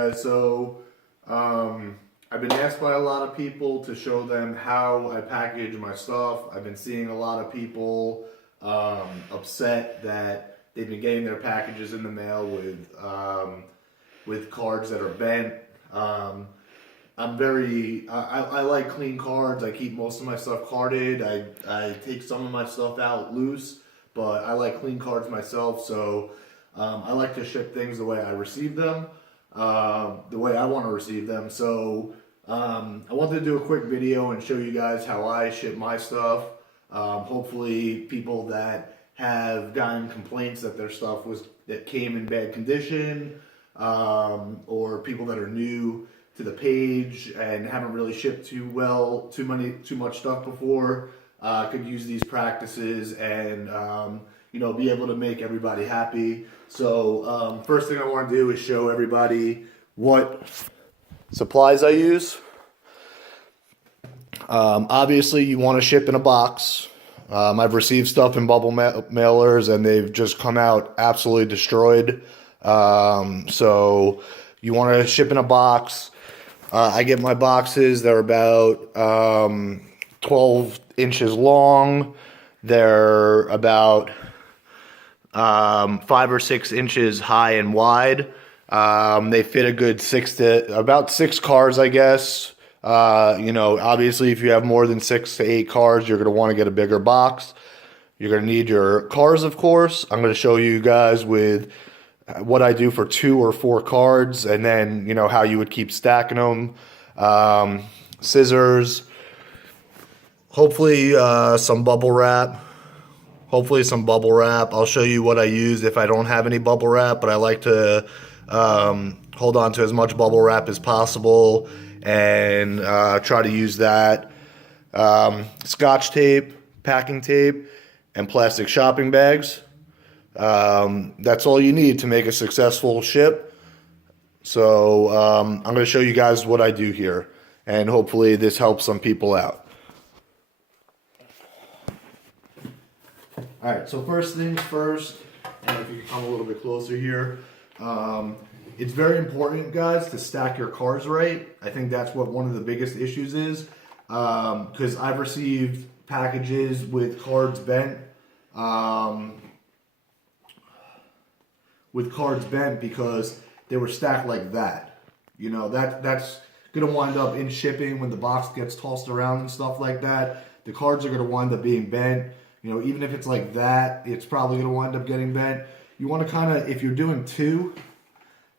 So, I've been asked by a lot of people to show them how I package my stuff. I've been seeing a lot of people upset that they've been getting their packages in the mail with cards that are bent. I like clean cards. I keep most of my stuff carded. I take some of my stuff out loose, but I like clean cards myself. So I like to ship things the way I receive them, the way I want to receive them. So I wanted to do a quick video and show you guys how I ship my stuff. Hopefully, people that have gotten complaints that their stuff that came in bad condition, or people that are new to the page and haven't really shipped too much stuff before, could use these practices and be able to make everybody happy. So first thing I want to do is show everybody what supplies I use. Obviously, you want to ship in a box. I've received stuff in bubble mailers and they've just come out absolutely destroyed. So you want to ship in a box. I get my boxes. They're about 12 inches long. They're about 5 or 6 inches high and wide. They fit a good about 6 cars, I guess. Obviously, if you have more than 6 to 8 cars, you're going to want to get a bigger box. You're going to need your cars, of course. I'm going to show you guys with what I do for 2 or 4 cards, and then, how you would keep stacking them. Scissors. Hopefully, some bubble wrap. I'll show you what I use if I don't have any bubble wrap, but I like to hold on to as much bubble wrap as possible and try to use that. Scotch tape, packing tape, and plastic shopping bags. That's all you need to make a successful ship. So I'm going to show you guys what I do here, and hopefully this helps some people out. Alright, so first things first, and if you can come a little bit closer here, it's very important, guys, to stack your cards right. I think that's what one of the biggest issues is, because I've received packages with cards bent, because they were stacked like that. That's going to wind up in shipping when the box gets tossed around and stuff like that. The cards are going to wind up being bent. Even if it's like that, it's probably going to wind up getting bent. You want to kind of, if you're doing 2,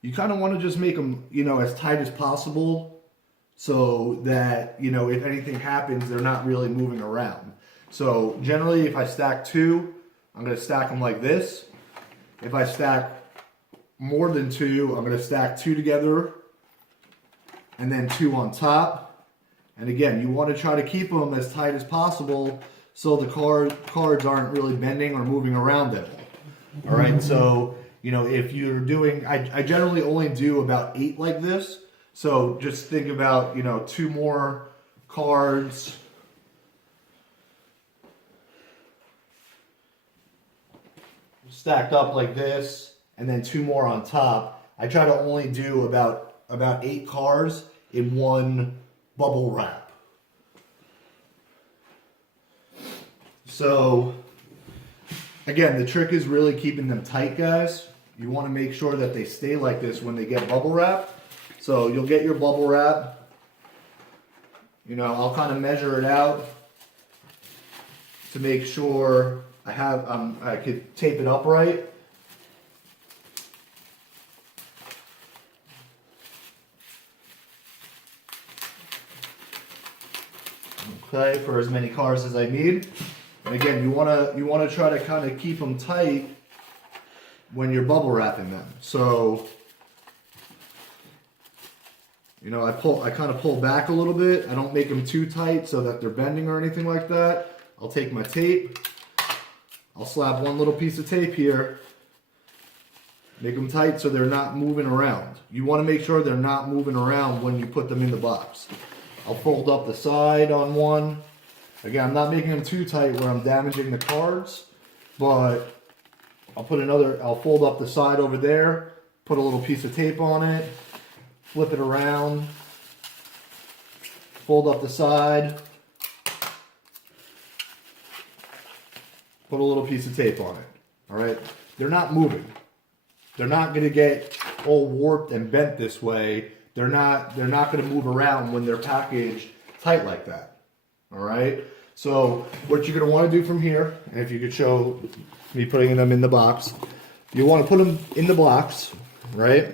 you kind of want to just make them, as tight as possible so that, if anything happens, they're not really moving around. So generally, if I stack 2, I'm going to stack them like this. If I stack more than 2, I'm going to stack 2 together and then 2 on top. And again, you want to try to keep them as tight as possible so the cards aren't really bending or moving around at all. All right, so if you're doing, I generally only do about 8 like this. So just think about 2 more cards. Stacked up like this, and then 2 more on top. I try to only do about 8 cards in one bubble wrap. So again, the trick is really keeping them tight, guys. You want to make sure that they stay like this when they get bubble wrap. So you'll get your bubble wrap. I'll kind of measure it out to make sure I could tape it up right. Okay, for as many cars as I need. And again, you want to try to kind of keep them tight when you're bubble wrapping them. So I kind of pull back a little bit. I don't make them too tight so that they're bending or anything like that. I'll take my tape. I'll slap one little piece of tape here. Make them tight so they're not moving around. You want to make sure they're not moving around when you put them in the box. I'll fold up the side on one. Again, I'm not making them too tight where I'm damaging the cards, but I'll fold up the side over there, put a little piece of tape on it, flip it around, fold up the side, put a little piece of tape on it. All right, they're not moving. They're not going to get all warped and bent this way. They're not going to move around when they're packaged tight like that. All right. So what you're going to want to do from here, and if you could show me putting them in the box, you want to put them in the box, right?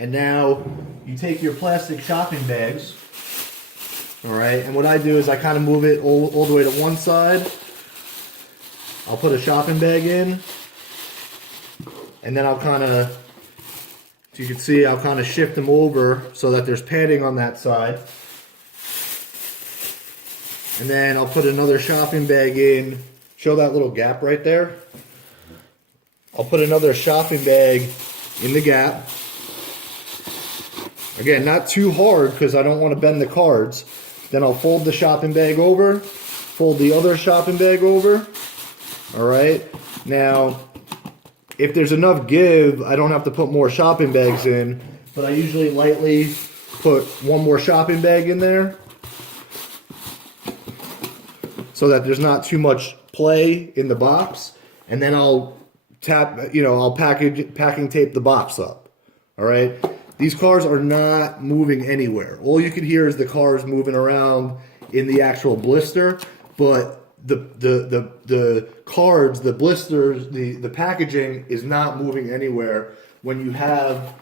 And now you take your plastic shopping bags, all right? And what I do is I kind of move it all the way to one side. I'll put a shopping bag in, and then I'll kind of, as you can see, I'll kind of shift them over so that there's padding on that side. And then I'll put another shopping bag in. Show that little gap right there. I'll put another shopping bag in the gap. Again, not too hard because I don't want to bend the cards. Then I'll fold the shopping bag over, fold the other shopping bag over. All right. Now, if there's enough give, I don't have to put more shopping bags in, but I usually lightly put one more shopping bag in there so that there's not too much play in the box. And then I'll I'll packing tape the box up. All right. These cars are not moving anywhere. All you can hear is the cars moving around in the actual blister, but the cards, the blisters, the packaging is not moving anywhere when you have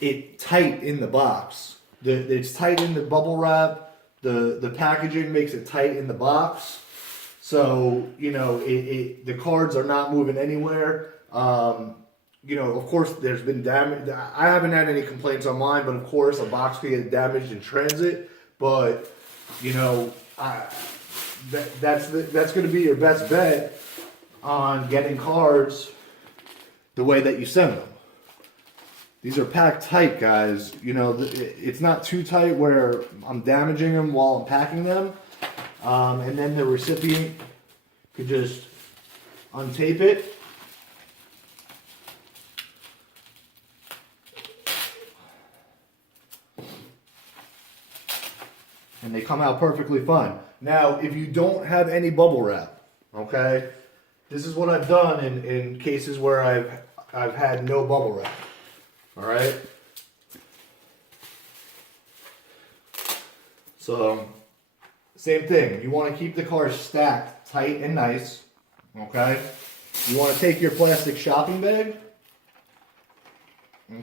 it tight in the box. It's tight in the bubble wrap. The packaging makes it tight in the box. So, the cards are not moving anywhere. Of course, there's been damage. I haven't had any complaints on mine, but of course, a box can get damaged in transit. But, that's going to be your best bet on getting cards the way that you send them. These are packed tight, guys. It's not too tight where I'm damaging them while I'm packing them. And then the recipient could just untape it. And they come out perfectly fine. Now, if you don't have any bubble wrap, okay, this is what I've done in cases where I've had no bubble wrap. All right. So, same thing. You want to keep the cars stacked tight and nice. Okay. You want to take your plastic shopping bag.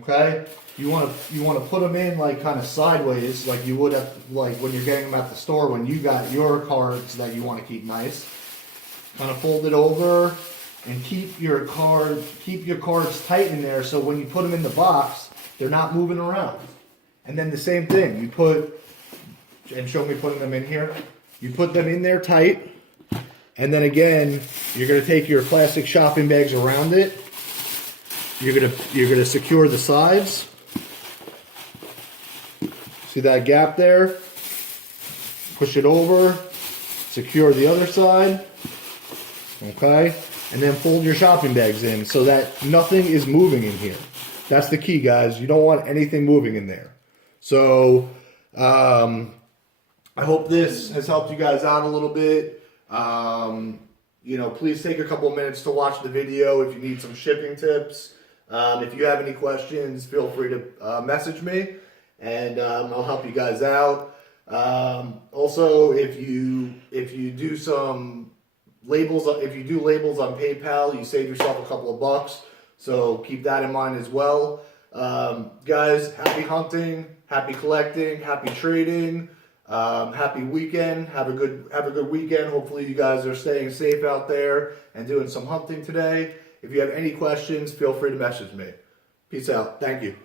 Okay. You want to put them in like kind of sideways, like you would have, like when you're getting them at the store when you got your cards that you want to keep nice. Kind of fold it over and keep your cards tight in there, so when you put them in the box, they're not moving around. And then the same thing, you put, and show me putting them in here. You put them in there tight, and then again, you're gonna take your plastic shopping bags around it. You're gonna secure the sides. See that gap there? Push it over, secure the other side. Okay, and then fold your shopping bags in so that nothing is moving in here. That's the key, guys. You don't want anything moving in there. So, I hope this has helped you guys out a little bit. Please take a couple minutes to watch the video if you need some shipping tips. If you have any questions, feel free to message me, and I'll help you guys out. Also, if you do some labels, if you do labels on PayPal, you save yourself a couple of bucks. So keep that in mind as well. Guys, happy hunting, happy collecting, happy trading, happy weekend. Have a good weekend. Hopefully you guys are staying safe out there and doing some hunting today. If you have any questions, feel free to message me. Peace out. Thank you.